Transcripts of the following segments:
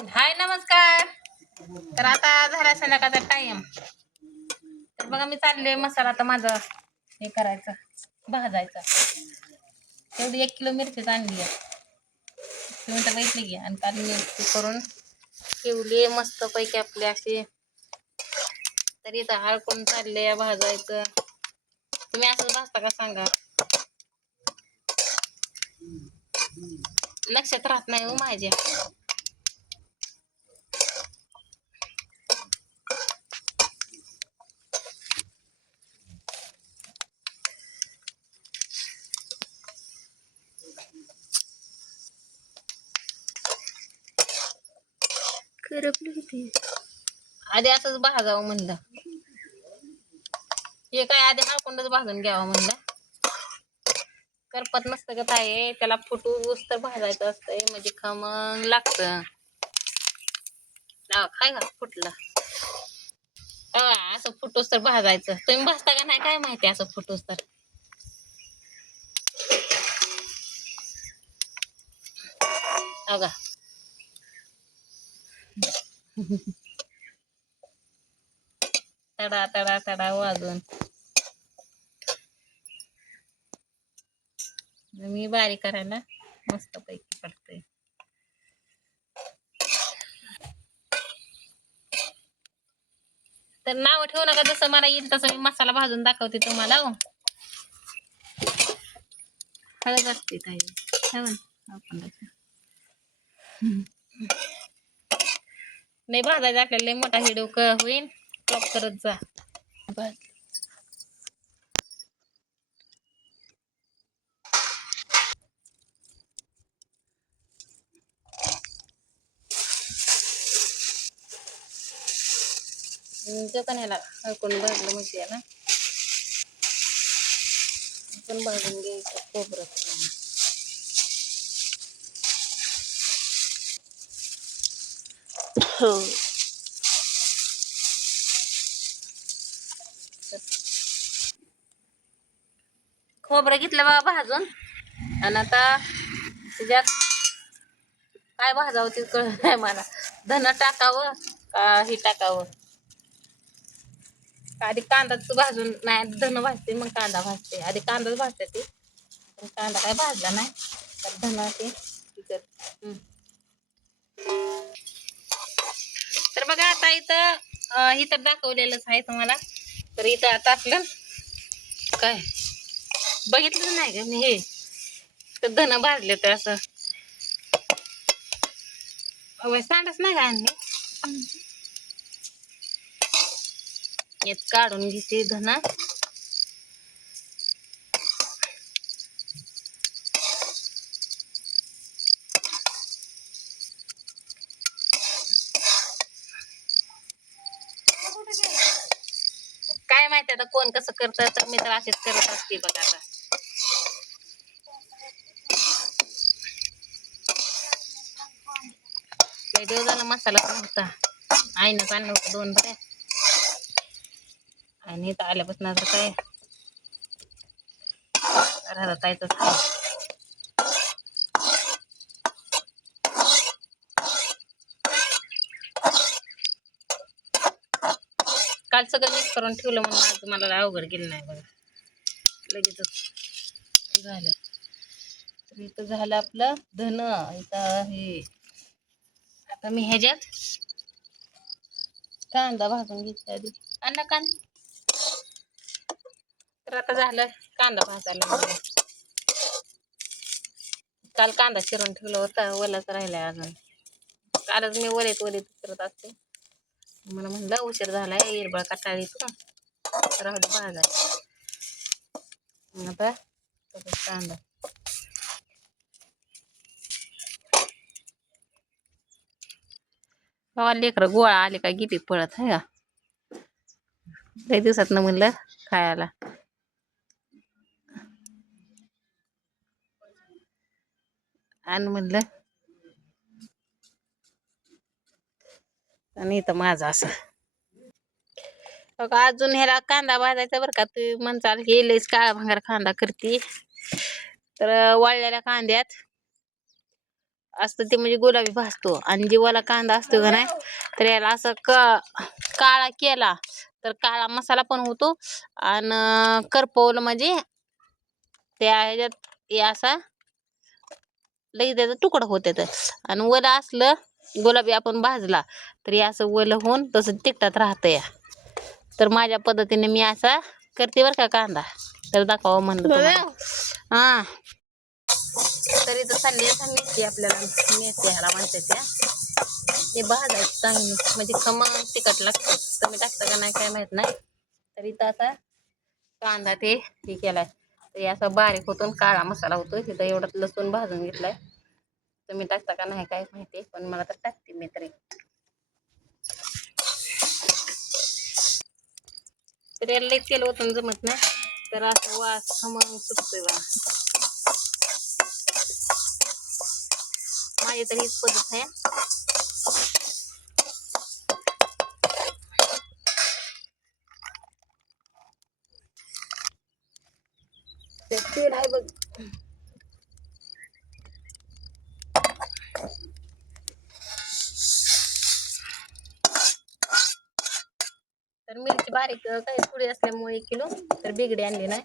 हाय नमस्कार. तर आता झाला संध्याकाळचा टाइम. तर बघा मी चालले मसाला आता माझा हे करायचा, भाजायचा. तेवढी 1 किलो मिरची आणली आहे. तुम्ही तर बघितली की. आणि काल मिरची करून ठेवली मस्त पैकी आपली अशी. तरी इथं हळकून चालले भाजायचं. तुम्ही असं भाजता का सांगा. लक्षात राहत नाही हो माझ्या. करपली होती आधी असंच भाजावं म्हणलं. हे काय आधी हळकुंडच भाजून घ्यावं म्हणलं. करपत नसतं का ताई, त्याला फुटूस तर भाजायचं असतंय म्हणजे खमंग लागतं. काय का फुटलं असं फुटूस तर भाजायचं. तुम्ही भाजता का नाही काय माहिती असं फुटूस तर. अगा तडा तडा तडा वाजून मी बारीक करायला मस्त पैकी पडतंय. तर नाव ठेवू नका, जसं मला येईल तसं मी मसाला भाजून दाखवते तुम्हाला. हळद असते ताई नाही भाजायचं आपल्याला, लय मोठा व्हिडिओ होईल. स्टॉप करत जा. पण ह्याला हळकून भाजलं म्हणजे ना पण भाजून घ्यायचं खोबरं. हो खोबरं घेतलं बाबा भाजून. आणि आता त्याच्यात काय भाजावं ते कळत नाही मला. धन टाकावं का हे टाकावं. आधी कांदाच भाजून नाही, धन भाजते मग कांदा भाजते. आधी कांदाच भाजते ती, पण कांदा काय भाजला नाही तर धन ते. तर बघा आता इथं दाखवलेलंच आहे तुम्हाला. तर इथं आता आपलं काय बघितलं नाही का मी, हे तर धन भाजले तर असं सांडच नाही का आणली. यात काढून घेते धन. काय माहिती आता कोण कसं करतं, तर मी तर असेच करत असते बघा. आता झाला मसाला पण होता, आईनंच आणलं होतं 2 बऱ्या. आणि इथं आल्यापासून आता काय राहतायचं. काल सगळं मिक्स करून ठेवलं म्हणून आज मला अवघड गेलं नाही बघा, लगेचच झालं. तर इथं झालं आपलं धन. इथं हे आता मी ह्याच्यात कांदा भाजून घेतला आधी. कांदा तर आता झालं कांदा भाजायला. काल कांदा चिरून ठेवलं होता, वलाच राहिलाय अजून. कालच मी वलीत करत असते. मला म्हणलं उशीर झालाय, हिरबळ कटाळी तू राहू दे भाजायचं. आता कांदा बाबा लेकरं गोळा आले का किती पळत आहे का. लई दिवसात न म्हणलं खायला. आणि म्हणलं आणि इथं माझं असं अजून ह्याला कांदा भाजायचा बरं का. तुम्ही म्हणताल की लईच काळा भांगार कांदा करते. तर वाळलेल्या कांद्यात असतं ते म्हणजे गुलाबी भाजतो. आणि जीवाला कांदा असतो का नाही तर याला असं काळा केला तर काळा मसाला पण होतो. आणि करपवलं म्हणजे त्या ह्याच्यात हे असा लगेच त्याचं तुकडं होते. आणि वलं असलं गुलाबी आपण भाजला तरी असं वलं होऊन तसं तिखटात राहतं या. तर माझ्या पद्धतीने मी असा करते बरं का कांदा. तर दाखवा म्हणलं तुम्हाला. हा तरी तर चालली आता मेथी आपल्याला मेथी ह्याला म्हणते त्या ते भाजायचं चांगली म्हणजे खमंग तिखट लागतं. तुम्ही टाकता का नाही काय माहित नाही. तरी तर आता कांदा ते हे केलाय ते असं बारीक होतो काळा मसाला होतो. तिथं एवढा लसूण भाजून घेतलाय. तुम्ही टाकता का नाही काय माहिती पण मला तर टाकते मी तरी. तर याला लई तेल ओतून जमत नाही तर असं वास खमंग सुटतोय बा. माझी तर हीच पद्धत आहे. ते तेल आहे बघ. तर मिरची बारीक काही थोडी असल्यामुळे 1 किलो तर बिगडी आणली नाही.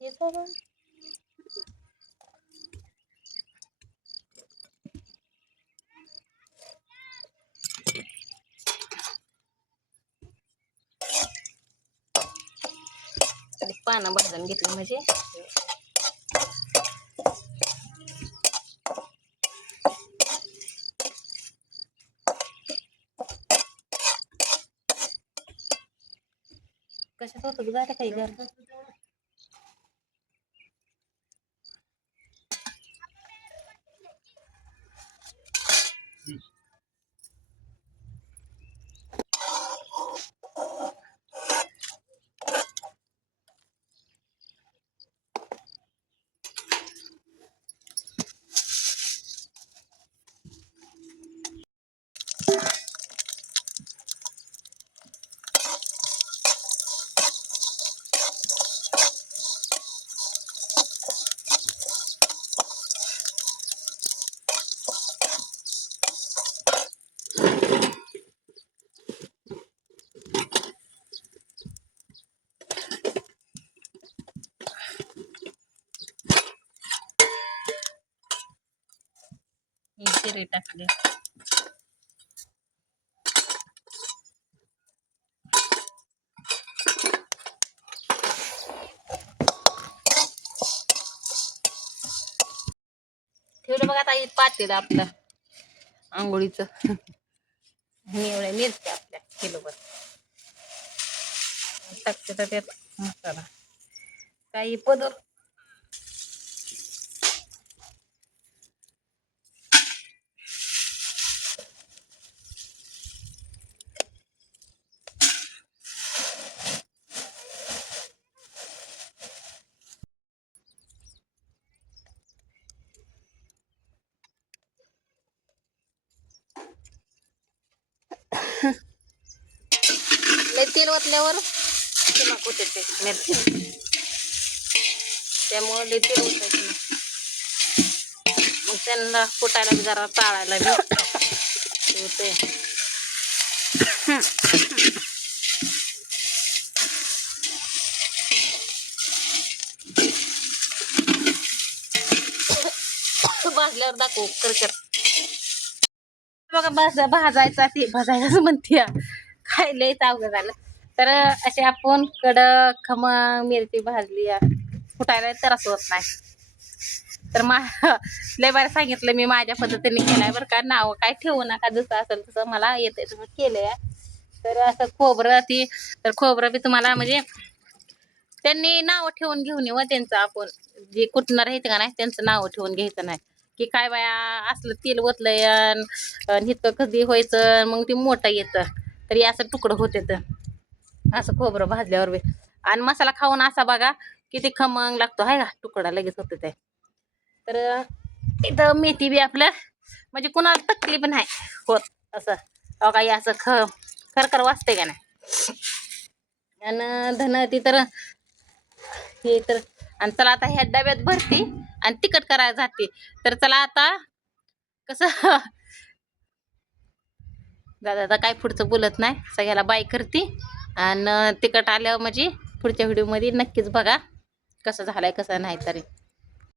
हे सगळं पानं भाजून घेतली म्हणजे कशात होतं झालं काही घर. जिरे टाकले. ठेवलं बघा आता हे पातेल आपलं आंघोळीचं. एवढ्या मिरच्या आपल्या किलोभर टाकते तर त्यात मसाला काही पदर लय तेल ओतल्यावर चिमक होते ते मिरची. त्यामुळे लय तेल ओतायचं नाही. मग त्यांना फुटायला जरा चाळायला बी होते. भाजल्यावर दाखवू कर बघा भाजायचा ते भाजायलाच म्हणते काय लयच अवघड झालं. तर असे आपण कडक खमंग मिरची भाजली फुटायला त्रास होत नाही. तर लय बार सांगितलं मी माझ्या पद्धतीने केलाय बरं का. नाव काय ठेवू नका जसं असेल तसं मला येतंय तुम्ही केलंय. तर असं खोबरं ती तर खोबरं बी तुम्हाला म्हणजे त्यांनी नाव ठेवून घेऊन येऊ त्यांचं. आपण जे कुटणार आहे का नाही त्यांचं नाव ठेवून घ्यायचं नाही की काय बाया असलं तेल ओतलंय आणि इतकं कधी व्हायचं मग ते मोठं येतं तरी असं तुकडं होते. तर असं खोबरं भाजल्यावर बी आणि मसाला खाऊन असा बघा किती खमंग लागतो आहे का तुकडा लगेच होते ते. तर इथं मेथी बी आपलं म्हणजे कुणाला तकलीफ नाही होत असं. काही असं खरखर वाजते का नाही. आणि धन ती तर हे तर. आणि चला आता ह्या डब्यात भरती आणि तिखट करायला जाते. तर चला आता कसं दादा काय पुढचं बोलत नाही, सगळ्याला बाय करते. आणि तिखट आल्यावर म्हणजे पुढच्या व्हिडिओमध्ये नक्कीच बघा कसं झालंय कसं नाही तरी.